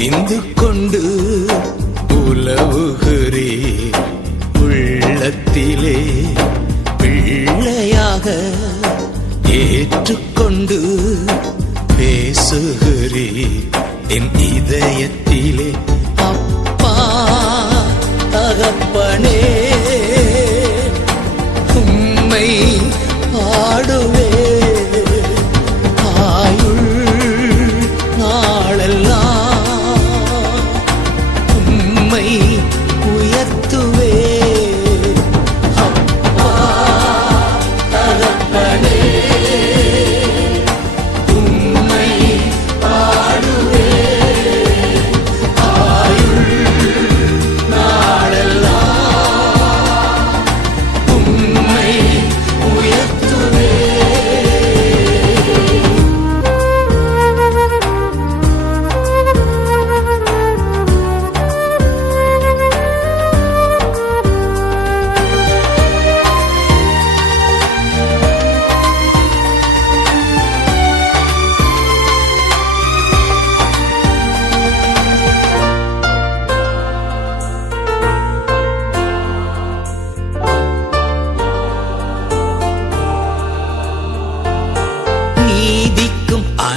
தெரிந்து கொண்டு உலவுகிறே உள்ளத்திலே பிள்ளையாக ஏற்றுக்கொண்டு பேசுகிறே. என் இதயத்திலே அப்பா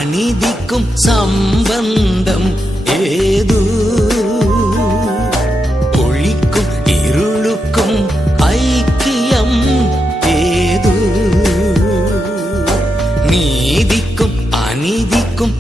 நீதிக்கும் அநீதிக்கும் சம்பந்தம் ஏது? ஒளிக்கும் இருளுக்கும் ஐக்கியம் ஏது? நீதிக்கும் அநீதிக்கும்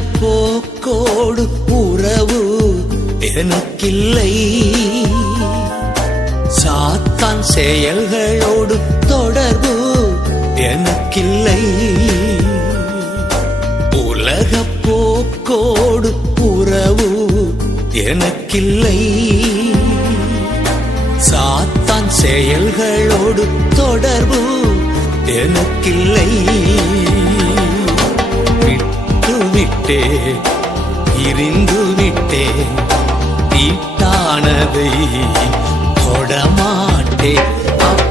உலக போக்கோடு உறவு எனக்கில்லை. சாத்தான் செயல்களோடு தொடர்பு எனக்கில்லை. உலக போக்கோடு உறவு எனக்கில்லை. சாத்தான் செயல்களோடு தொடர்பு எனக்கில்லை. விட்டு விட்டே இருந்து விட்டே தீட்டானதை தொடமாட்டே அப்ப